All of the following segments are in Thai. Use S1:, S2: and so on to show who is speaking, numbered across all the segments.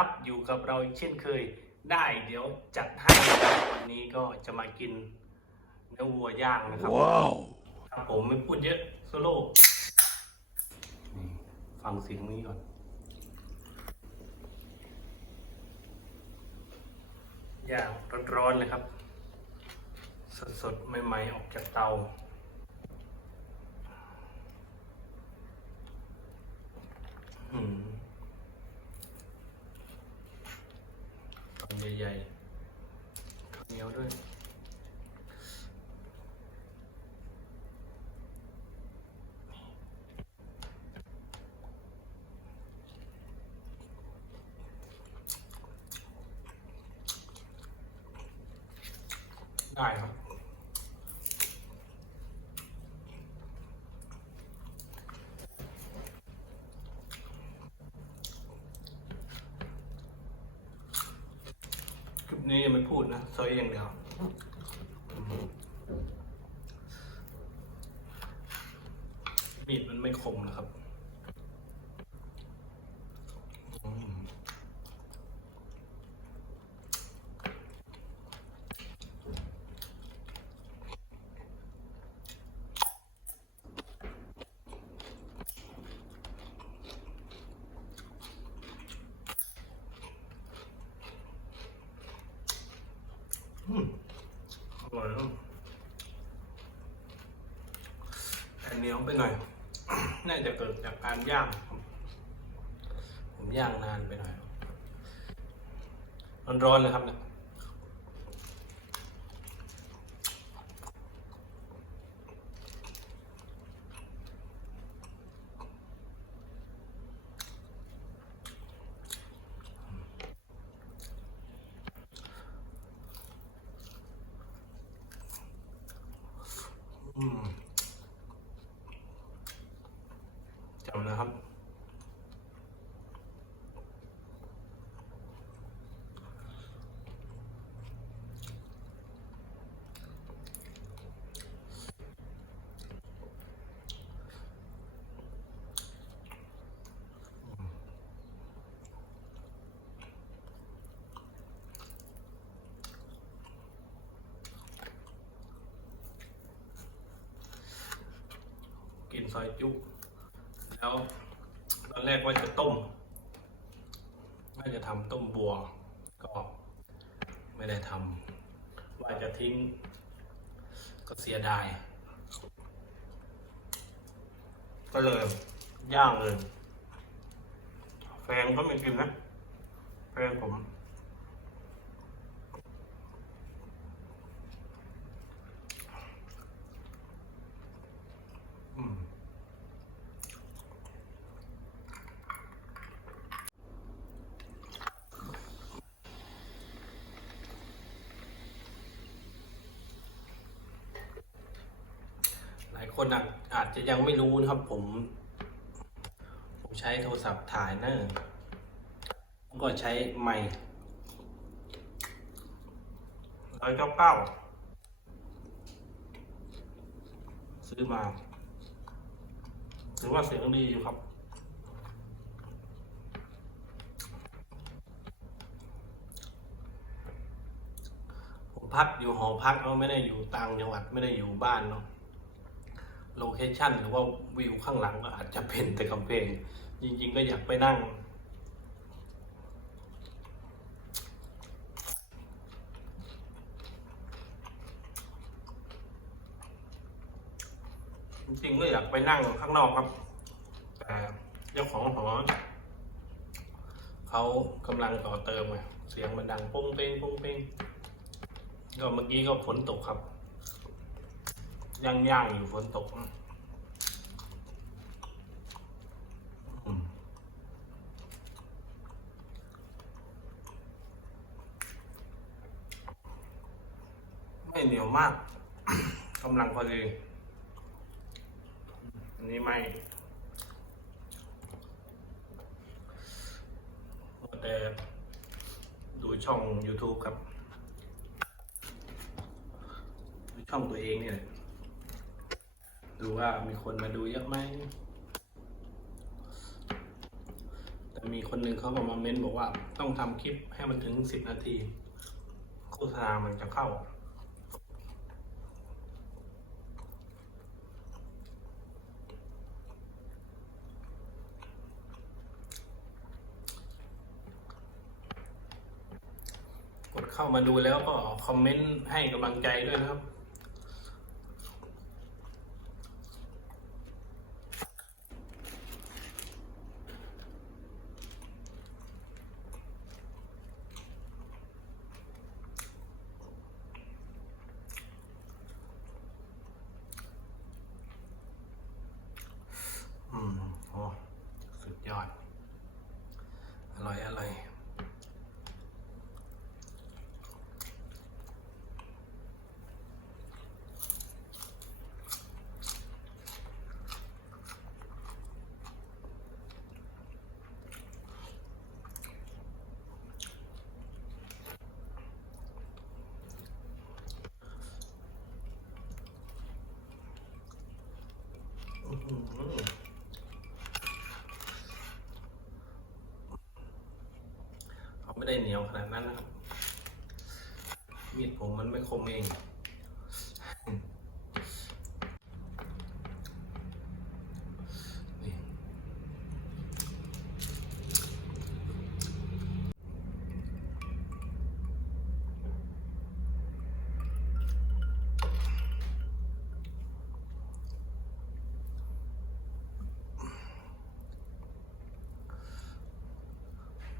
S1: ครับอยู่กับเราเช่นเคยได้เดี๋ยวจัดให้นะครับวันนี้ก็จะมากินเนื้อวัวย่างนะครับ
S2: Wow.
S1: ครับผมไม่พูดเยอะโซโล่นี่ฟังเสียงนี้ก่อนย่างร้อนๆเลยครับ สดๆใหม่ๆออกจากเตาอืมคำใหญ่ๆข้าวเห นียวด้วย ได้ครับ นี่ยังไม่พูดนะซอยอย่างเดียวมีดมันไม่คมนะครับอืม อร่อยแต่เหนียวไปหน่อย น่าจะเกิดจากการย่างผมย่างนานไปหน่อยร้อนๆเลยครับเนี่ย อืม จำนะครับ กินซอยจุ แล้วตอนแรกว่าจะต้มว่าจะทำต้มบัว ก็ไม่ได้ทำว่าจะทิ้ง ก็เสียดาย ก็เลยย่างเลยแฟนก็ไม่กินนะแฟนผม คนอาจอาจจะยังไม่รู้นะครับ ผม ผมใช้โทรศัพท์ถ่ายนะแล้วก็ใช้ไมค์ร้อยเก้าเก้าซื้อมาถือว่าเสียงดีอยู่ครับผมพักอยู่หอพักเนาะไม่ได้อยู่ต่างจังหวัดไม่ได้อยู่บ้านเนาะ โลเคชันหรือว่าวิวข้างหลังก็อาจจะเป็นแต่กำแพงจริง ๆ ก็อยากไปนั่ง จริงๆก็อยากไปนั่งข้างนอกครับ แต่เจ้าของหอเขากำลังต่อเติมไงเสียงมันดังปุ้งเป้งปุ้งเป้งก็เมื่อกี้ก็ฝนตกครับ ย่างย่างๆอยู่ฝนตกไม่เหนียวมากกำลังพอดีอันนี้ไม่แต่ดูช่อง YouTube ครับ ช่องตัวเองเนี่ย ดูว่ามีคนมาดูเยอะไหม แต่มีคนหนึ่งเขาก็มาเม้นบอกว่าต้องทำคลิปให้มันถึงสิบนาที โฆษณามันจะเข้า กดเข้ามาดูแล้วก็คอมเมนต์ให้กำลังใจด้วยนะครับ อืมโอ้สุดยอด อร่อย อร่อย อื้อหือ เขาไม่ได้เหนียวขนาดนั้นนะครับ มีดผมมันไม่คมเอง นี่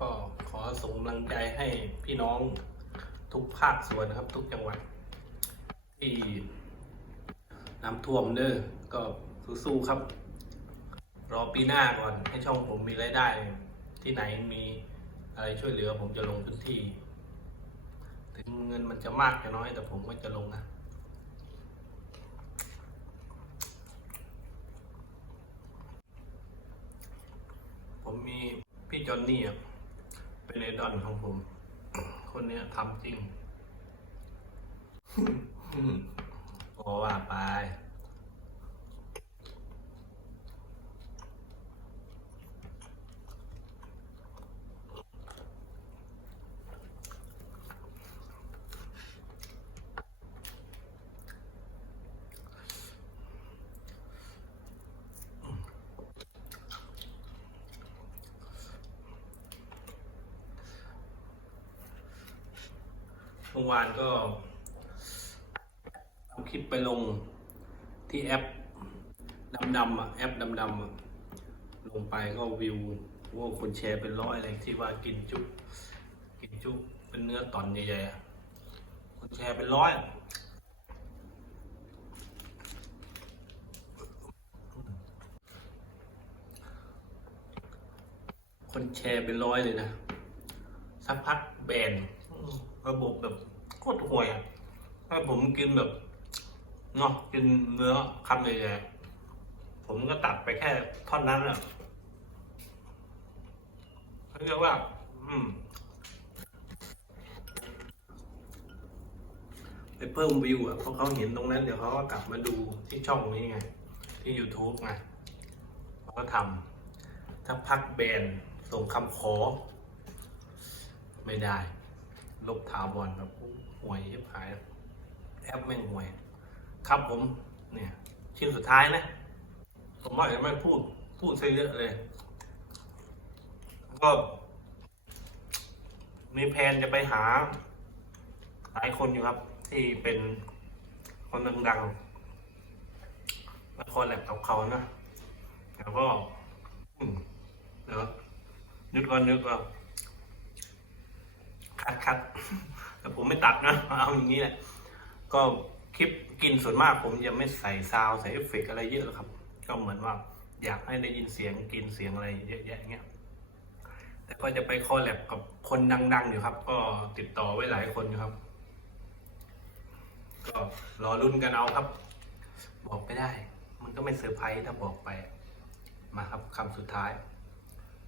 S1: ก็ขอ ส่งกำลังใจให้พี่น้องทุกภาคส่วนนะครับ ทุกจังหวัด ที่น้ำท่วมเด้อก็สู้ๆครับ รอปีหน้าก่อนให้ช่องผมมีรายได้ ที่ไหนมีอะไรช่วยเหลือ ผมจะลงพื้นที่ ถึงเงินมันจะมากจะน้อยแต่ผมก็จะลงนะผมมีพี่จอนนี่อะ เป็นไอดอลของผม คนเนี้ยทำจริงก็ว่าไป มื่อวานก็เอาคลิปไปลงที่แอปดำๆอะแอปดำๆอะลงไปก็วิวว่าคนแชร์เป็นร้อยเลยที่ว่ากินจุกินจุเป็นเนื้อตอนใหญ่ๆคนแชร์เป็นร้อยคนแชร์เป็นร้อยเลยนะ สักพักแบน ระบบแบบโคตรห่วยอะถ้าผมกินแบบเนาะกินเนื้อคำใหญ่ๆผมก็ตัดไปแค่ท่อนนั้นแหละเขาเรียกว่า อืมไปเพิ่มวิวอะเพราะเขาเห็นตรงนั้น เดี๋ยวเขาก็กลับมาดูที่ช่องนี้ไง ที่ YouTube ไงเขาก็ทำถ้าพักแบนส่งคำขอ ไม่ได้ ลบถาวรแบบห่วยยิบหายแอปแม่งห่วย ครับผมเนี่ยชิ้นสุดท้ายนะผมว่าจะไม่พูดพูดซะเยอะเลย ก็ มีแผนจะไปหา หลายคนอยู่ครับ ที่เป็นคนดังๆและคนแลบกับเขานะแล้วก็เดี๋ยวนึกก่อนนึกก่อน คัดคัดแต่ผมไม่ตัดนะเอาอย่างนี้แหละ ก็คลิปกินส่วนมากผมจะไม่ใส่ซาวใส่เอฟเฟกอะไรเยอะหรอกครับ ก็เหมือนว่าอยากให้ได้ยินเสียงกินเสียงอะไรเยอะแยะเงี้ยแต่ก็จะไปคอลแลบกับคนดังๆอยู่ครับ ก็ติดต่อไว้หลายคนอยู่ครับ ก็รอรุ่นกันเอาครับ บอกไม่ได้ มันก็ไม่เซอร์ไพรส์ถ้าบอกไป มาครับคำสุดท้าย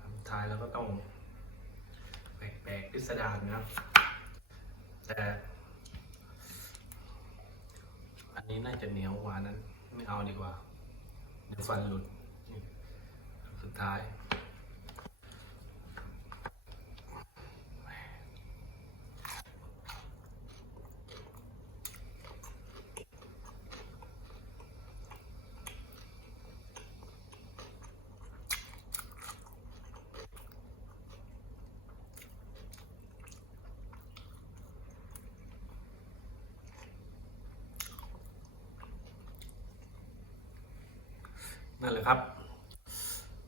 S1: คำสุดท้ายแล้วก็ต้อง แปลกๆพิสดารนะแต่อันนี้น่าจะเหนียวกว่านั้น ไม่เอาดีกว่า เดี๋ยวฟันหลุดสุดท้าย นั่นแหละครับ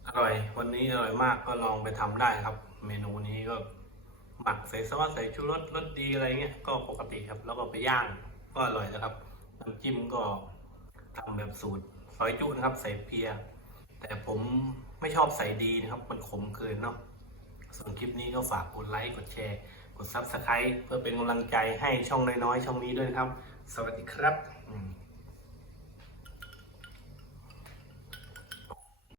S1: อร่อย วันนี้อร่อยมากก็ลองไปทำได้ครับ เมนูนี้ก็หมักใส่ซอสใส่ชูรสรสดีอะไรเงี้ยก็ปกติครับ แล้วก็ไปย่างก็อร่อยนะครับน้ำจิ้มก็ทำแบบสูตรซอยจุนะครับ ใส่เพีย แต่ผมไม่ชอบใส่ดีนะครับ มันขมเกินเนาะส่วนคลิปนี้ก็ฝากกดไลค์กดแชร์ กดซับสไครต์เพื่อเป็นกำลังใจให้ช่องน้อยๆ ช่องนี้ด้วยนะครับ สวัสดีครับอืม